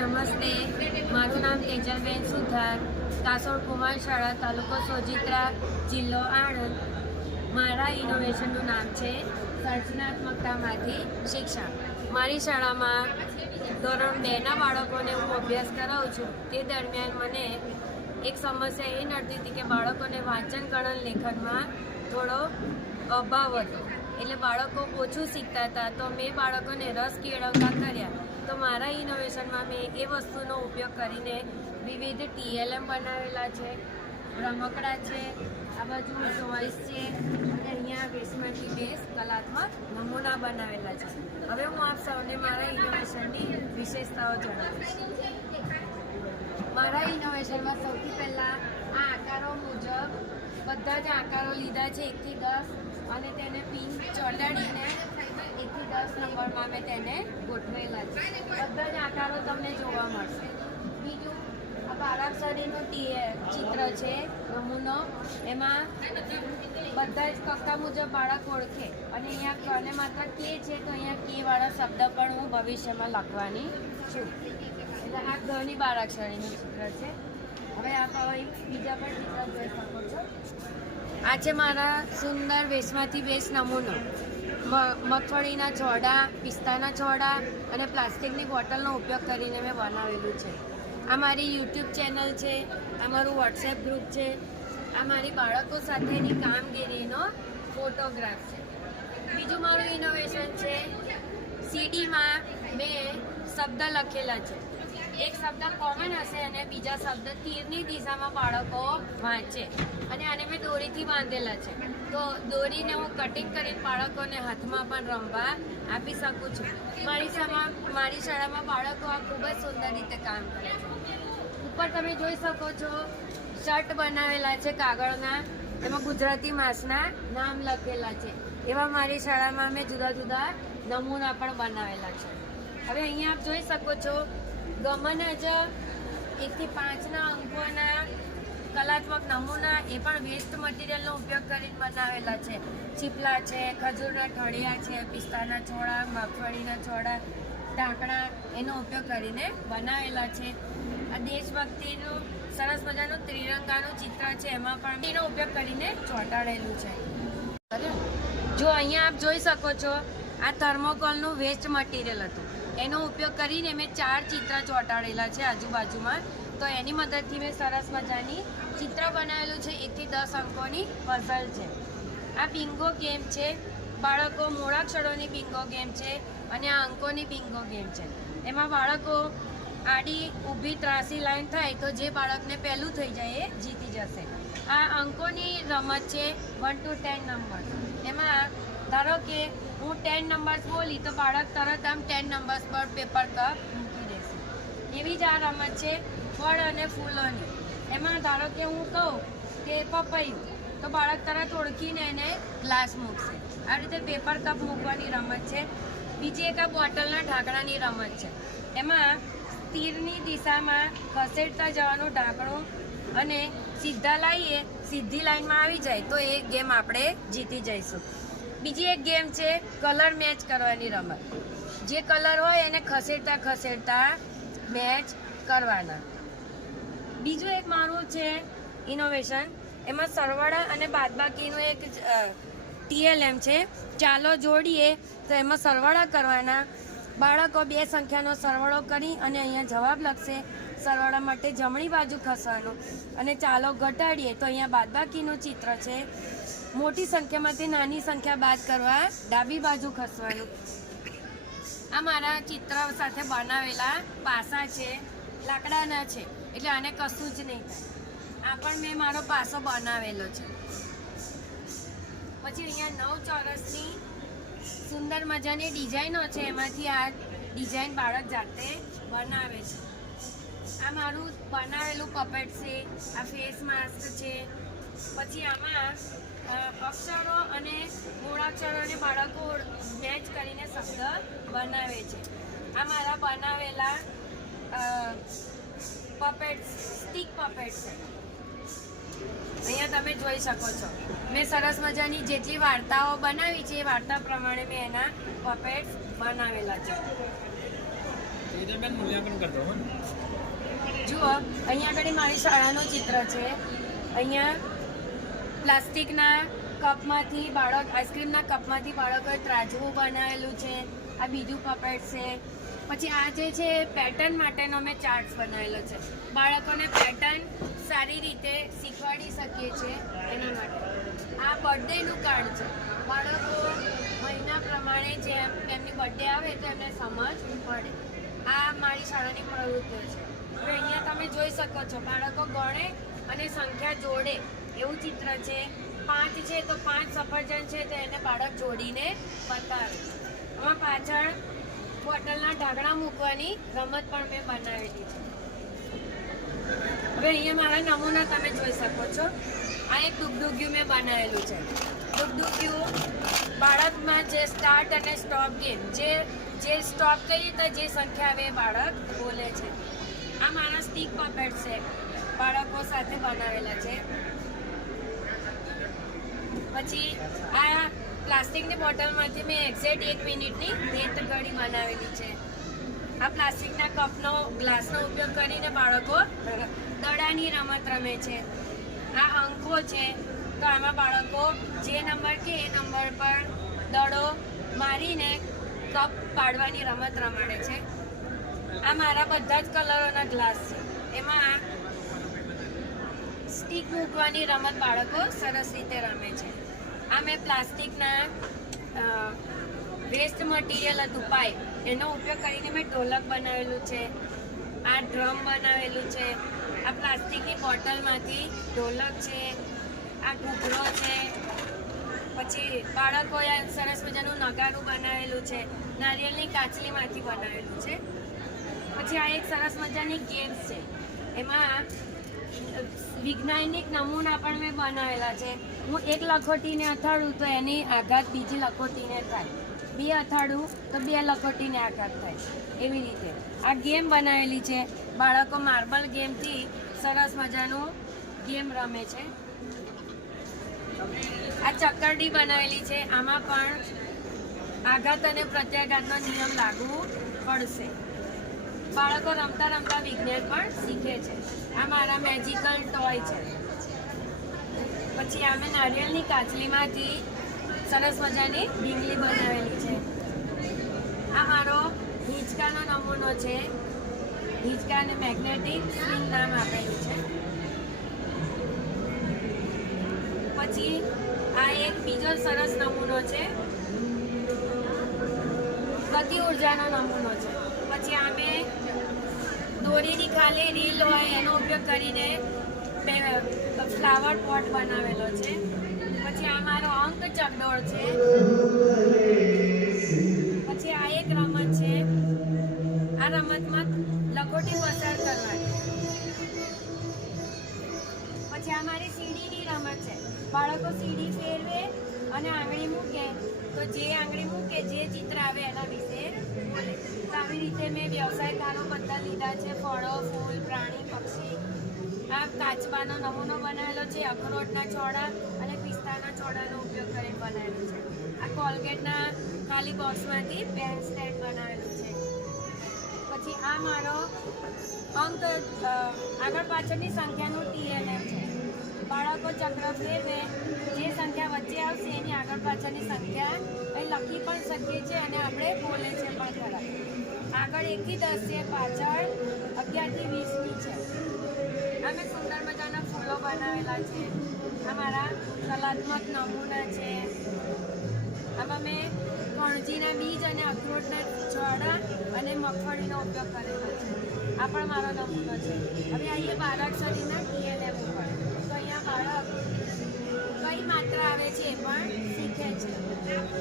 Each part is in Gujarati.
નમસ્તે, મારું નામ તેજલબેન સુથાર, કાસોડ કુમાર શાળા, તાલુકો સોજિત્રા, જિલ્લો આણંદ. મારા ઇનોવેશનનું નામ છે સર્જનાત્મકતામાંથી શિક્ષણ. મારી શાળામાં ધોરણ 2ના બાળકોને હું અભ્યાસ કરાવું છું. તે દરમિયાન મને એક સમસ્યા એ નડતી હતી કે બાળકોને વાંચન ગણન લેખનમાં થોડો અભાવ હતો, એટલે બાળકો ઓછું શીખતા હતા. તો મેં બાળકોને રસ કેળવતા કર્યા. તો મારા ઇનોવેશનમાં મેં એ વસ્તુનો ઉપયોગ કરીને વિવિધ TLM બનાવેલા છે, રમકડા છે, આ બાજુ ટોયસ છે અને અહીંયા વેસ્ટમાંથી બેસ્ટ કલાત્મક નમૂના બનાવેલા છે. હવે હું આપ સૌને મારા ઇનોવેશનની વિશેષતાઓ જણાવીશ. મારા ઇનોવેશનમાં સૌથી પહેલાં આ આકારો મુજબ બધા જ આકારો લીધા છે 1 થી 10 અને તેને પિન ચોંટાડીને 1 થી 10 નંબરમાં મેં તેને ગોઠવેલા છે. બધા જ આકારો તમને જોવા મળશે. બીજું આ બારાક્ષરીનું ચિત્ર છે, નમૂનો. એમાં બધા જ કક્કા મુજબ બાળક ઓળખે અને અહીંયા કને માત્ર કે છે તો અહીંયા કે વાળા શબ્દ પણ હું ભવિષ્યમાં લખવાની છું. એટલે આ ઘણી બારાક્ષરીનું ચિત્ર છે. હવે આપ બીજા પણ ચિત્ર જોઈ શકો છો. આ છે મારા સુંદર વેસ્ટમાંથી બેસ્ટ નમૂનો. મગફળીના છોડા, પિસ્તાના છોડા અને પ્લાસ્ટિકની બોટલનો ઉપયોગ કરીને મેં બનાવેલું છે. આ મારી YouTube ચેનલ છે, આ મારું WhatsApp ગ્રુપ છે, આ મારી બાળકો સાથેની કામગીરીનો ફોટોગ્રાફ છે. બીજું મારું ઇનોવેશન છે, સીડીમાં મેં શબ્દ લખેલા છે. એક શબ્દ કોમન હશે અને બીજા શબ્દ તીરની દિશામાં બાળકો વાંચે અને આને મેં દોરીથી બાંધેલા છે. તો દોરીને હું કટિંગ કરીને બાળકોને હાથમાં પણ રમવા આપી શકું છું. મારી શાળામાં બાળકો આ ખૂબ જ સુંદર રીતે કામ કરે છે. ઉપર તમે જોઈ શકો છો શર્ટ બનાવેલા છે કાગળના, એમાં ગુજરાતી માસના નામ લખેલા છે. એવા મારી શાળામાં મેં જુદા જુદા નમૂના પણ બનાવેલા છે. હવે અહીંયા આપ જોઈ શકો છો ગમન જ 1 થી 5ના અંકોના કલાત્મક નમૂના, એ પણ વેસ્ટ મટીરિયલનો ઉપયોગ કરીને બનાવેલા છે. ચીપલા છે, ખજૂરના ઠળિયા છે, પિસ્તાના છોડા, મગફળીના છોડા, ઢાંકણા, એનો ઉપયોગ કરીને બનાવેલા છે. આ દેશભક્તિનું સરસ મજાનું ત્રિરંગાનું ચિત્ર છે, એમાં પણ એનો ઉપયોગ કરીને ચોંટાડેલું છે. જો અહીંયા આપ જોઈ શકો છો આ થર્મોકોલનું વેસ્ટ મટીરિયલ હતું, એનો ઉપયોગ કરીને મેં 4 ચિત્ર ચોંટાડેલા છે આજુબાજુમાં. તો એની મદદથી મેં સરસ મજાની ચિત્ર બનાવેલું છે. 1 થી 10 અંકોની પઝલ છે. આ બિંગો ગેમ છે, બાળકો મૂળાક્ષરોની બિંગો ગેમ છે અને આ અંકોની બિંગો ગેમ છે. એમાં બાળકો આડી ઊભી ત્રાસી લાઈન થાય તો જે બાળકને પહેલું થઈ જાય એ જીતી જશે. આ અંકોની રમત છે 1 to 10 નંબર. એમાં ધારો કે હું 10 નંબર્સ બોલી તો બાળક તરત આમ 10 નંબર્સ પર પેપર કપ મૂકી દેશે. એવી જ આ રમત છે ફળ અને ફૂલોની. એમાં ધારો કે હું કહું કે પપૈયું તો બાળક તરત ઓળખીને એને ગ્લાસ મૂકશે. આ રીતે પેપર કપ મૂકવાની રમત છે. બીજી એક આ બોટલના ઢાંકણાની રમત છે. એમાં તીરની દિશામાં ખસેડતા જવાનું ઢાંકણું અને સીધા લાવીએ, સીધી લાઈનમાં આવી જાય તો એ ગેમ આપણે જીતી જઈશું. બીજી એક ગેમ છે કલર મેચ કરવાની રમત. જે કલર હોય એને ખસેડતા મેચ કરવાના. બીજું એક મારું છે ઇનોવેશન, એમાં સરવાળા અને બાદબાકીનું એક TLM છે. ચાલો જોડીએ તો એમાં સરવાળા કરવાના. બાળકો 2 સંખ્યાનો સરવાળો કરી અને અહીંયા જવાબ લખશે. સરવાળા માટે જમણી બાજુ ખસવાનું અને ચાલો ઘટાડીએ તો અહીંયા બાદબાકીનું ચિત્ર છે. મોટી સંખ્યામાંથી નાની સંખ્યા બાદ કરવા ડાબી બાજુ ખસવાનું. આ મારા ચિત્ર સાથે બનાવેલા પાસા છે, લાકડાના છે, એટલે આને કશું જ નહીં થાય. આ પણ મેં મારો પાસો બનાવેલો છે. પછી અહીંયા 9 ચોરસની સુંદર મજાની ડિઝાઇનો છે, એમાંથી આ ડિઝાઇન બાળક જાતે બનાવે છે. આ મારું બનાવેલું પપેટ છે, આ ફેસ માસ્ક છે. પછી આમાં અક્ષરો અને મૂળાક્ષરોને બાળકો મેચ કરીને શબ્દ બનાવે છે. આ મારા બનાવેલા પપેટ, સ્ટીક પપેટ છે. અહીંયા તમે જોઈ શકો છો મેં સરસ મજાની જેટલી વાર્તાઓ બનાવી છે એ વાર્તા પ્રમાણે મેં એના પપેટ્સ બનાવેલા છે. બેન મૂલ્યાંકન કરજો હો. જુઓ અહીંયા આગળ મારી શાળાનું ચિત્ર છે. અહીંયા પ્લાસ્ટિકના કપમાંથી બાળક આઈસ્ક્રીમના કપમાંથી બાળકોએ ત્રાજવું બનાવેલું છે. આ બીજું પપેટ છે. પછી આ જે છે પેટર્ન માટેનો મેં ચાર્ટ્સ બનાવેલો છે. બાળકોને પેટર્ન સારી રીતે શીખવાડી શકીએ છીએ એના માટે. આ બર્થડેનું કાર્ડ છે. બાળકો મહિના પ્રમાણે જેમ એમની બર્થડે આવે તો એમને સમજ પડે. આ મારી શાળાની પ્રવૃત્તિઓ છે. હવે અહીંયા તમે જોઈ શકો છો બાળકો ગણે અને સંખ્યા જોડે એવું ચિત્ર છે. 5 છે તો 5 સફરજન છે તો એને બાળક જોડીને બતાવે. આમાં પાછળ બોટલના ઢાંકણા મૂકવાની રમત પણ મેં બનાવેલી છે. હવે અહીંયા મારા નમૂના તમે જોઈ શકો છો. આ એક ડુગડુગ્યું મેં બનાવેલું છે. ડુગડુગ્યું બાળકમાં જે સ્ટાર્ટ અને સ્ટોપ ગેમ જે સ્ટોપ કરીએ તો જે સંખ્યા આવે એ બાળક બોલે છે. આ મારા સ્ટીક પપેટ છે બાળકો સાથે બનાવેલા છે. પછી આ પ્લાસ્ટિકની બોટલમાંથી મેં એક્ઝેક્ટ 1 મિનિટની રેત ઘડી બનાવેલી છે. આ પ્લાસ્ટિકના કપનો ગ્લાસનો ઉપયોગ કરીને બાળકો દડાની રમત રમે છે. આ અંકો છે તો આમાં બાળકો જે નંબર કે એ નંબર પર દડો મારીને કપ પાડવાની રમત રમાડે છે. આ મારા બધા જ કલરોના ગ્લાસ છે. એમાં સ્ટીક મૂકવાની રમત બાળકો સરસ રીતે રમે છે. આ મેં પ્લાસ્ટિકના વેસ્ટ મટીરિયલ હતું પાઇપ એનો ઉપયોગ કરીને મેં ઢોલક બનાવેલું છે. આ ડ્રમ બનાવેલું છે. આ પ્લાસ્ટિકની બોટલમાંથી ઢોલક છે. આ ઘૂઘરો છે. પછી બાળકોએ સરસ મજાનું નગારું બનાવેલું છે. નારિયેળની કાચલીમાંથી બનાવેલું છે. પછી આ એક સરસ મજાની ગેમ્સ છે. એમાં વૈજ્ઞાનિક નમૂના પણ મેં બનાવેલા છે. હું એક લખોટીને અથાડું તો એની આઘાત બીજી લખોટીને થાય. 2 અથાડું તો 2 લખોટીને આઘાત થાય. એવી રીતે આ ગેમ બનાવેલી છે. બાળકો માર્બલ ગેમથી સરસ મજાનું ગેમ રમે છે. આ ચક્કરડી બનાવેલી છે. આમાં પણ આઘાત અને પ્રત્યાઘાતનો નિયમ લાગુ પડશે. બાળકો રમતા રમતા વિજ્ઞાન પણ શીખે છે. આ મારા મેજિકલ ટોય છે. પછી અમે નારિયેળની કાચલીમાંથી સરસ મજાની ઢીંગલી બનાવેલી છે. આ મારો હિંચકાનો નમૂનો છે. હિંચકાને મેગ્નેટિક સ્પ્રિંગ નામ આપેલું છે. પછી આ એક બીજો સરસ નમૂનો છે. ગતિ ઉર્જાનો નમૂનો છે. પછી આમે દોરીની ખાલી રીલ હોય એનો ઉપયોગ કરીને ફ્લાવર પોટ બનાવેલો છે. પછી આ મારો અંક ચકડોળ છે. પછી આ એક રમત છે. આ રમતમાં લખોટી પસાર કરવાની. પછી આ મારી સીડીની રમત છે. બાળકો સીડી ફેરવે અને આંગળી મૂકે તો જે આંગળી મૂકે જે ચિત્ર આવે એના વિશે બોલે. તો આવી રીતે મેં વ્યવસાયકારો બધા લીધા છે. ફળો, ફૂલ, પ્રાણી, પક્ષી. આ કાચબાનો નમૂનો બનાવેલો છે. અખરોટના છોડા અને પિસ્તાના છોડાનો ઉપયોગ કરીને બનાવેલો છે. આ કોલગેટના ખાલી બોક્સમાંથી પેન સ્ટેન્ડ બનાવેલું છે. પછી આ મારો અંક આગળ પાછળની સંખ્યાનું TNM છે. બાળકો ચક્ર ફેરવે જે સંખ્યા વચ્ચે આવશે એની આગળ પાછળની સંખ્યા અહીં લખી પણ શકીએ છીએ અને આપણે બોલે છે પણ ખરા. આગળ 1 થી 10 છે. પાછળ 11 થી 20ની છે. અમે સુંદર મજાના ફૂલો બનાવેલા છે. આ મારા કલાત્મક નમૂના છે. આમાં મેં કણજીના બીજ અને અખરોટના છોડા અને મગફળીનો ઉપયોગ કરેલો છે. આ પણ મારો નમૂનો છે. હવે અહીંયા બાળક શરીરના TNM ઉપર તો અહીંયા બાળક કઈ માત્રા આવે છે એ પણ શીખે છે.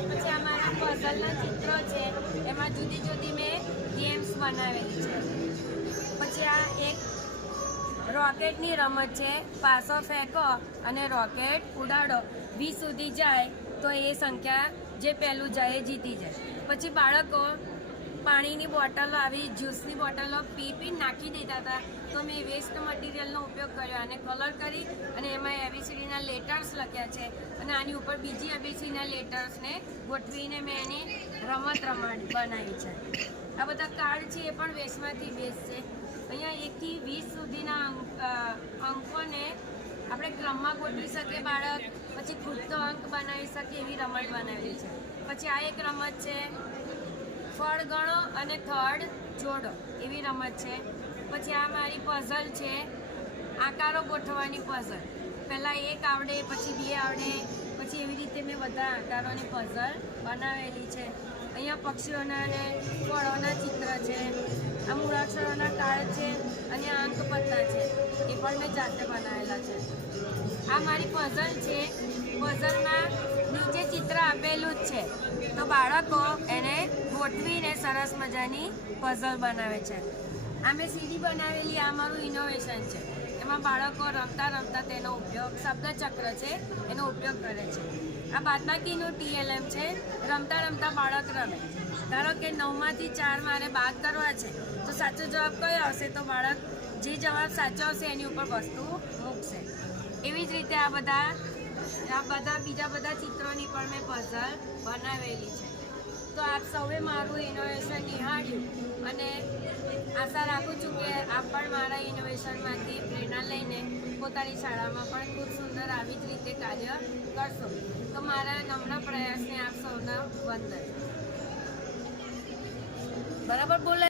પછી આ મારા પઝલના ચિત્રો છે. એમાં જુદી જુદી મેં ગેમ્સ બનાવેલી છે. પછી આ એક રોકેટની રમત છે. પાસો ફેંકો અને રોકેટ ઉડાડો. 20 સુધી જાય તો એ સંખ્યા જે પહેલું જાય એ જીતી જાય. પછી બાળકો પાણીની બોટલો આવી જ્યુસની બોટલો પી નાખી દેતા હતા. તો મેં વેસ્ટ મટીરિયલનો ઉપયોગ કર્યો અને કલર કરી અને એમાં ABCDના લેટર્સ લખ્યા છે અને આની ઉપર બીજી ABCDના લેટર્સને ગોઠવીને મેં એની રમત બનાવી છે. આ બધા કાર્ડ છે એ પણ વેસ્ટમાંથી બેસ્ટ છે. અહીંયા 1 થી 20 સુધીના અંકોને આપણે ક્રમમાં ગોઠવી શકીએ બાળક, પછી ખૂટતો અંક બનાવી શકીએ એવી રમત બનાવેલી છે. પછી આ એક રમત છે ફળ ગણો અને થર્ડ જોડો એવી રમત છે. પછી આ મારી પઝલ છે, આકારો ગોઠવવાની પઝલ. પહેલાં 1 આવડે, પછી 2 આવડે, પછી એવી રીતે મેં બધા આકારોની પઝલ બનાવેલી છે. અહીંયા પક્ષીઓના અને ફળોના ચિત્ર છે, આ મૂળાક્ષરોના કાર્ડ છે અને આ અંક પત્તા છે એ પણ મેં જાતે બનાવેલા છે. આ મારી પઝલ છે. પઝલમાં નીચે ચિત્ર આપેલું જ છે તો બાળકો એને ગોઠવીને સરસ મજાની પઝલ બનાવે છે. આ મેં સીડી બનાવેલી, આ મારું ઇનોવેશન છે. એમાં બાળકો રમતા રમતા તેનો ઉપયોગ, શબ્દચક્ર છે એનો ઉપયોગ કરે છે. આ બાદબાકીનું TLM છે, રમતા રમતા બાળક રમે. ધારો કે 9માંથી 4 મારે બાદ કરવા છે તો સાચો જવાબ કયો આવશે તો બાળક જે જવાબ સાચો આવશે એની ઉપર વસ્તુ મૂકશે. એવી જ રીતે આ બધા બીજા બધા ચિત્રોની પણ મેં પઝલ બનાવેલી છે. તો આપ સૌએ મારું ઇનોવેશન નિહાળ્યું અને આશા રાખું છું કે આપ પણ મારા ઇનોવેશનમાંથી પ્રેરણા લઈને પોતાની શાળામાં પણ ખૂબ સુંદર આવી જ રીતે કાર્ય કરશો. તો મારા નમ્ર પ્રયાસને આપ સૌના વંદન. બરાબર બોલે.